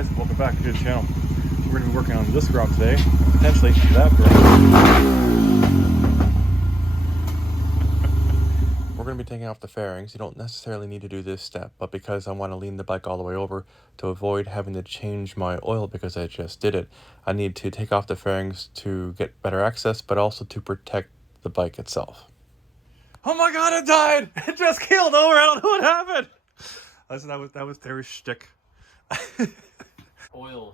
guys, welcome back to the channel. We're going to be working on this Grom today, potentially that Grom. We're going to be taking off the fairings. You don't necessarily need to do this step, but because I want to lean the bike all the way over to avoid having to change my oil because I just did it, I need to take off the fairings to get better access, but also to protect the bike itself. Oh my god, it died! It just keeled over, I don't know what happened! That was their shtick.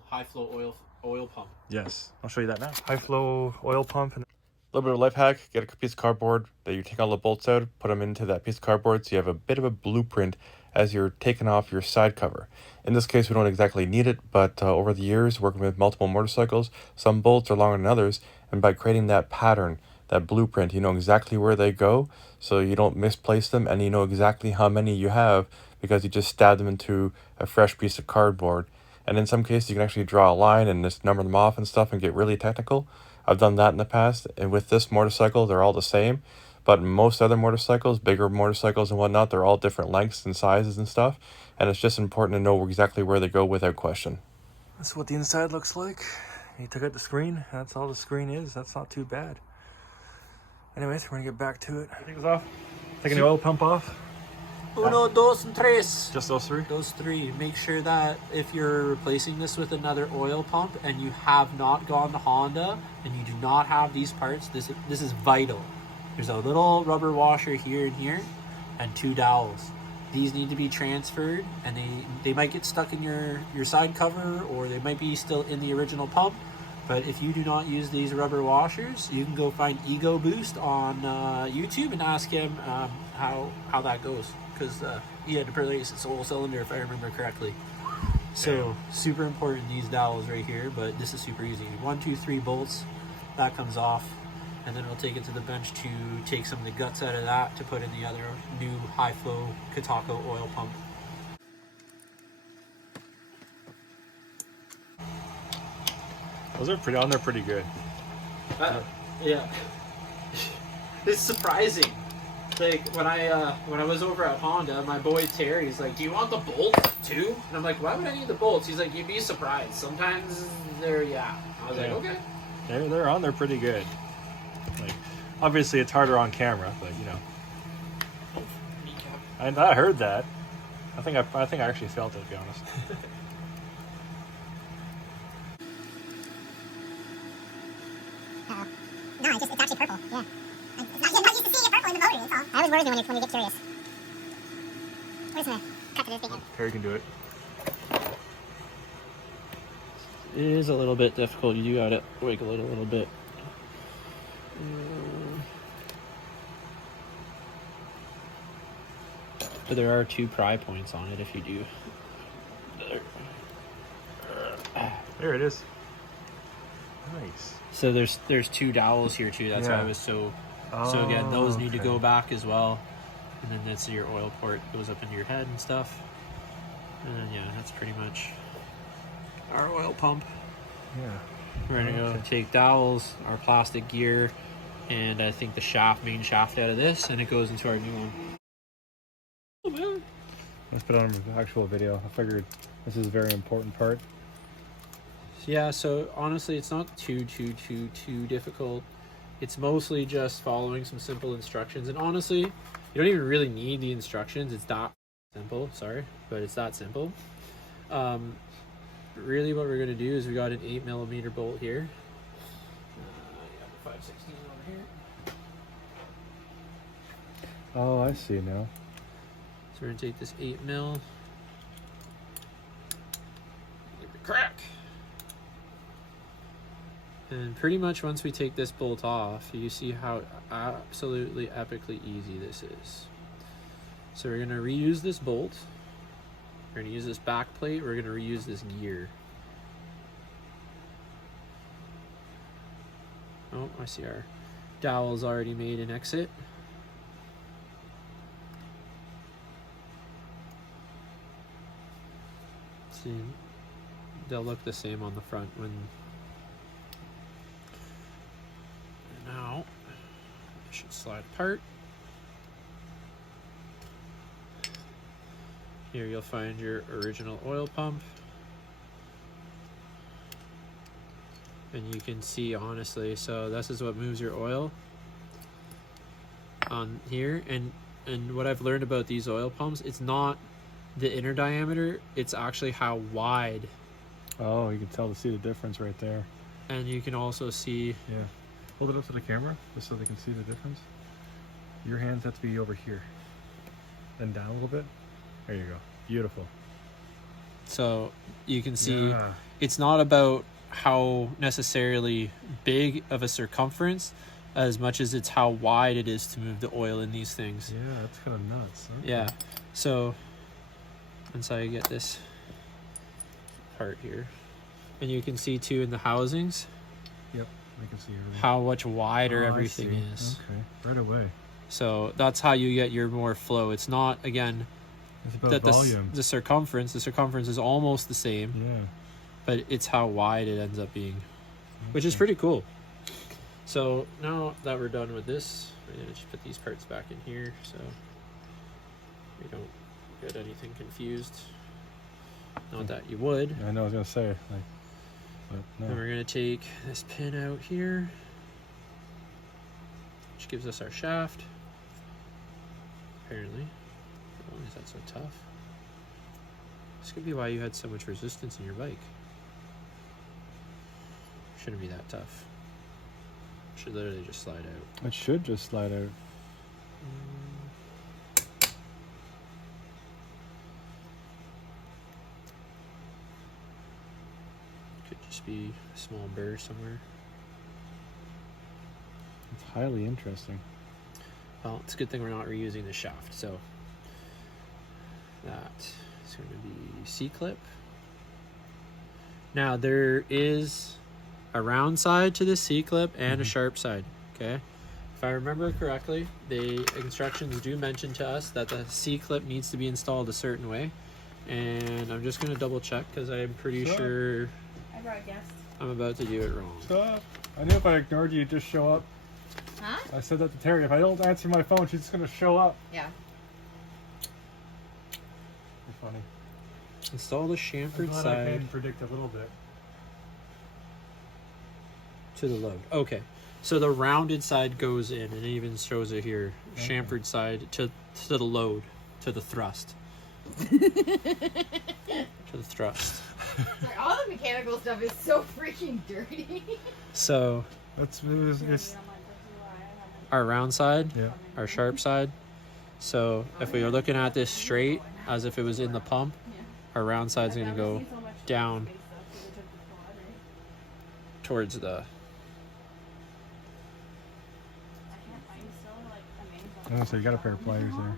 High flow oil pump. Yes, I'll show you that now. High flow oil pump. And a little bit of life hack, get a piece of cardboard that you take all the bolts out, put them into that piece of cardboard so you have a bit of a blueprint as you're taking off your side cover. In this case, we don't exactly need it, but over the years, working with multiple motorcycles, some bolts are longer than others, and by creating that pattern, that blueprint, you know exactly where they go, so you don't misplace them, and you know exactly how many you have because you just stab them into a fresh piece of cardboard. And in some cases, you can actually draw a line and just number them off and stuff and get really technical. I've done that in the past, and with this motorcycle, they're all the same. But most other motorcycles, bigger motorcycles and whatnot, they're all different lengths and sizes and stuff. And it's just important to know exactly where they go without question. That's what the inside looks like. You took out the screen. That's all the screen is. That's not too bad. Anyways, we're going to get back to it. Take this off. Taking the oil pump off. Uno, dos, and tres. Just those three? Those three. Make sure that if you're replacing this with another oil pump and you have not gone to Honda and you do not have these parts, this is vital. There's a little rubber washer here and here and 2 dowels. These need to be transferred, and they might get stuck in your side cover, or they might be still in the original pump. But if you do not use these rubber washers, you can go find Ego Boost on YouTube and ask him how that goes. Because he had to replace his whole cylinder, if I remember correctly. So super important, these dowels right here, but this is super easy. 1, 2, 3 bolts, that comes off, and then we'll take it to the bench to take some of the guts out of that to put in the other new high flow Katako oil pump. Those are pretty on there, pretty good. Yeah. It's surprising. Like when I was over at Honda, my boy Terry's like, "Do you want the bolts too?" And I'm like, "Why would I need the bolts?" He's like, "You'd be surprised. Sometimes they're I was like, "Okay." They're on there pretty good. Like, obviously it's harder on camera, but you know. I heard that. I think I actually felt it, to be honest. No, it's actually purple. Yeah. I'm not used to seeing it purple in the motor, that's all. I always worry when you get curious. We're just gonna cut to this big one. Harry can do it. It is a little bit difficult. You do gotta wiggle it a little bit. But there are 2 pry points on it if you do. There it is. Nice. So there's 2 dowels here too. That's why I was so. So again, those need to go back as well, and then that's your oil port goes up into your head and stuff. And then that's pretty much our oil pump. Yeah. We're gonna go take dowels, our plastic gear, and I think the main shaft out of this, and it goes into our new one. Oh man. Let's put on an actual video. I figured this is a very important part. Yeah, so honestly, it's not too difficult. It's mostly just following some simple instructions. And honestly, you don't even really need the instructions. It's that simple, but it's that simple. Really what we're going to do is we got an 8mm bolt here. You got the 5/16 over here. Oh, I see now. So we're going to take this 8mm. Give it a crack. And pretty much once we take this bolt off, you see how absolutely epically easy this is. So we're going to reuse this bolt. We're going to use this back plate. We're going to reuse this gear. Oh, I see our dowel's already made an exit. See, they'll look the same on the front when. Now, it should slide apart. Here you'll find your original oil pump. And you can see, honestly, so this is what moves your oil on here. And what I've learned about these oil pumps, it's not the inner diameter, it's actually how wide. Oh, you can see the difference right there. And you can also see, Yeah. Hold it up to the camera just so they can see the difference. Your hands have to be over here. Then down a little bit. There you go. Beautiful. so you can see Yeah. it's not about how necessarily big of a circumference as much as it's how wide it is to move the oil in these things. Yeah, that's kind of nuts. Okay. Yeah. So once I get this part here, and you can see too in the housings Yep, I can see everything. how much wider Oh, I everything see. is. Okay, right away. So that's how you get your more flow. It's not, again, It's about that volume. the circumference is almost the same, Yeah. but it's how wide it ends up being, which is pretty cool. So now that we're done with this, I'm gonna just put these parts back in here so we don't get anything confused. Not that you would. I know. I was gonna say like, but Then no. we're gonna take this pin out here, which gives us our shaft. Apparently. Why is that so tough? This could be why you had so much resistance in your bike. Shouldn't be that tough. Should literally just slide out. It should just slide out. Could just be a small burr somewhere. It's highly interesting. Well, it's a good thing we're not reusing the shaft, so that is going to be C-clip. Now there is a round side to this C-clip and a sharp side, okay? If I remember correctly, the instructions do mention to us that the C-clip needs to be installed a certain way, and I'm just going to double check because I'm pretty sure I brought a guest. I'm about to do it wrong. Stop! I knew if I ignored you, you'd just show up. Huh? I said that to Terry. If I don't answer my phone, she's just gonna show up. Yeah. You're funny. Install the I'm chamfered glad I side can predict a little bit. to the load. Okay, so the rounded side goes in, and it even shows it here. Okay. Chamfered side to the load, to the thrust. To the thrust. Like, all the mechanical stuff is so freaking dirty. So It's our round side, yeah. our sharp side. So if we were looking at this straight, as if it was in the pump, our round side's gonna go down towards the. Oh, so you got a pair of pliers there.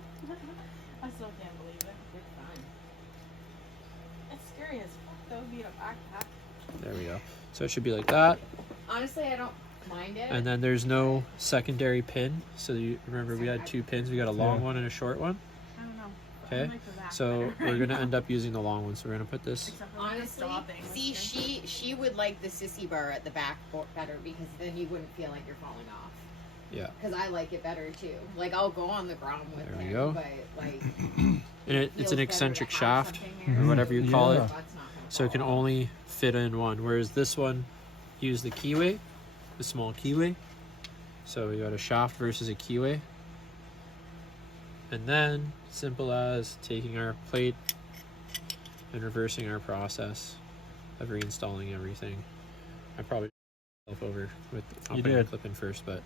I still can't believe it. It's fine. It's scary as fuck though, being a backpack. There we go. So it should be like that, Honestly, I don't mind it. and then there's no secondary pin. So you remember we had two pins. We got a long Yeah. one and a short one. I don't know. Okay, I like the back so better. we're gonna end up using the long one. So we're gonna put this. Except for when you're Honestly, stopping, see, which is- she would like the sissy bar at the back better because then you wouldn't feel like you're falling off. Yeah, Because I like it better too. Like I'll go on the Grom with There we him, go. but like and it's feels an better eccentric to have shaft something or there. whatever you call Yeah. it. That's not gonna So it can fall off. only fit in one. Whereas this one, use the keyway, the small keyway. So we got a shaft versus a keyway. And then, simple as taking our plate and reversing our process of reinstalling everything. I probably myself over with You putting the did. clip in first, but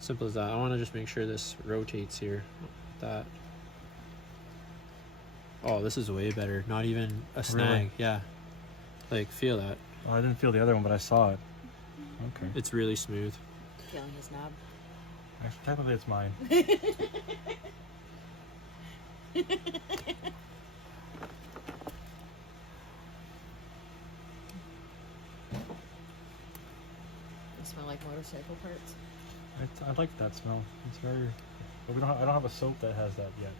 simple as that. I want to just make sure this rotates here. That. Oh, this is way better. Not even a snag. Really? Yeah. Like, feel that. Oh, I didn't feel the other one, but I saw it. Okay. It's really smooth. Feeling his knob. Actually, technically, it's mine. They smell like motorcycle parts. I like that smell. It's very. But we don't. I don't have a soap that has that yet.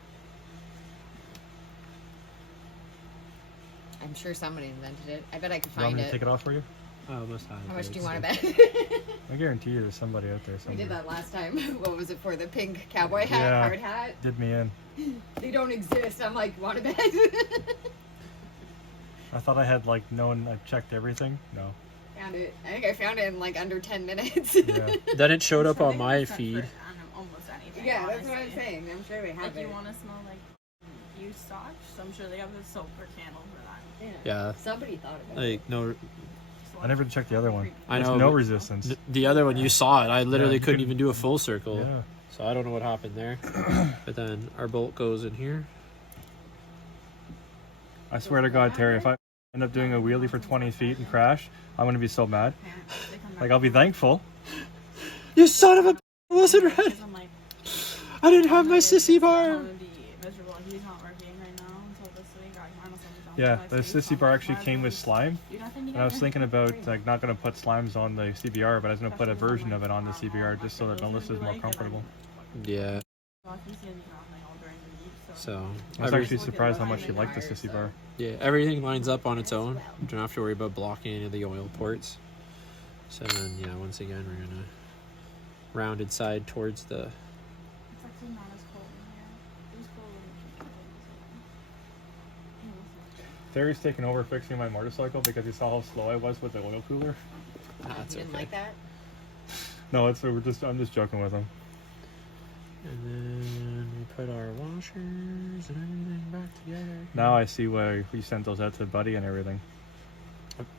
I'm sure somebody invented it. I bet I could You want find me to it. take it off for you? Oh, must have. How much it. do you want to It's bet? I guarantee you, there's somebody out there We somewhere. did that last time. What was it for? The pink cowboy hat, Yeah. hard hat. Did me in. They don't exist. I'm like, want to bet? I thought I had like known. I checked everything. No. Found it. I think I found it in like under 10 minutes. Yeah. Then it showed up So on they my can set for, feed. almost anything. Yeah, that's what I'm honestly. saying. I'm sure they have Like, it. you want to smell like used socks? So I'm sure they have a soap or candle for that. Yeah. Somebody thought of it. Like, no, So I never checked the other one. I There's know, no but resistance. the other one, you saw it. I literally you couldn't could- even do a full circle. Yeah. So I don't know what happened there. But then our bolt goes in here. I swear to God, Terry, if I end up doing a wheelie for 20 feet and crash, I'm going to be so mad. Like, I'll be thankful. You son of a... I wasn't ready. Because I'm like, I didn't have my it's sissy gonna bar. be miserable. He's not working right now until this week. I honestly don't Yeah, know. the I say, sissy bar actually came with slime. do nothing to And I was get thinking about like not going to put slimes on the CBR, but I was going to put a version of it on the CBR just so that Melissa's more comfortable. Yeah. So I was actually surprised how much she liked the sissy bar. yeah, everything lines up on its own. You don't have to worry about blocking any of the oil ports. So then, yeah, once again, we're gonna rounded side towards the. It's actually not as cold in here. It was cold when it Terry's taking over fixing my motorcycle because he saw how slow I was with the oil cooler. That's Didn't okay. like that? No, I'm just joking with him. And then we put our washers and everything back together. Now I see why we sent those out to Buddy and everything.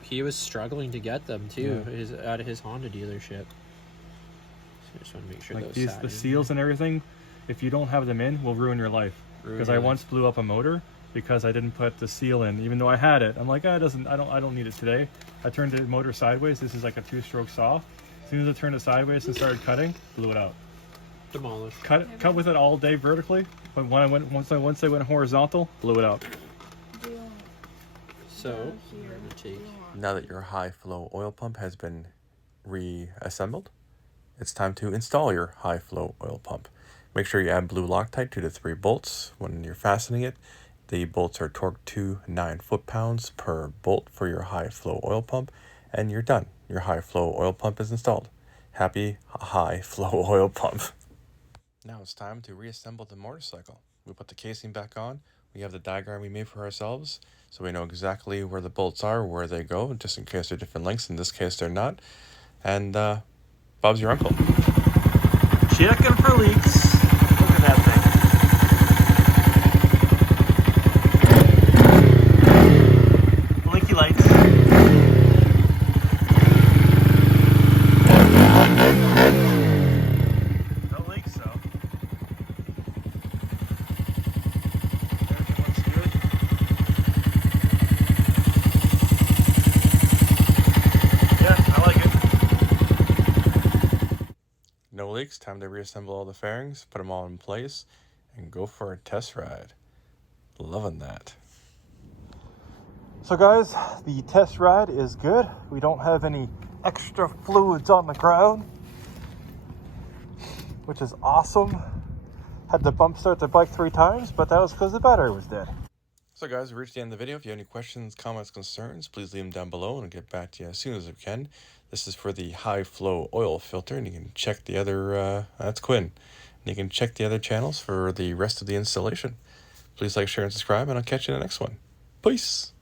He was struggling to get them too. Yeah. Out of his Honda dealership. So I just want to make sure Like those these, sat the in seals and everything, if you don't have them in, will ruin your life. Ruin Because your I life. once blew up a motor because I didn't put the seal in, even though I had it. I'm like, I don't need it today. I turned the motor sideways. This is like a 2-stroke saw. As soon as I turned it sideways and started cutting, blew it out. demolished. Cut with it all day vertically, but once I went horizontal, blew it out. So we're gonna take. Now that your high flow oil pump has been reassembled, it's time to install your high flow oil pump. Make sure you add blue Loctite 2 to 3 bolts. When you're fastening it, the bolts are torqued to 9 foot-pounds per bolt for your high flow oil pump, and you're done. Your high flow oil pump is installed. Happy high flow oil pump. Now it's time to reassemble the motorcycle. We put the casing back on. We have the diagram we made for ourselves, so we know exactly where the bolts are, where they go, just in case they're different lengths. In this case, they're not. And Bob's your uncle. Checking for leaks. Look at that thing. Blinky lights. No leaks, though. Everything looks good. Yeah, I like it. No leaks. Time to reassemble all the fairings, put them all in place, and go for a test ride. Loving that. So guys, the test ride is good. We don't have any extra fluids on the ground, which is awesome. Had to bump start the bike 3 times, but that was because the battery was dead. So guys, we reached the end of the video. If you have any questions, comments, concerns, please leave them down below and I'll get back to you as soon as we can. This is for the high flow oil filter, and you can check the other, that's Quinn. And you can check the other channels for the rest of the installation. Please like, share, and subscribe, and I'll catch you in the next one. Peace!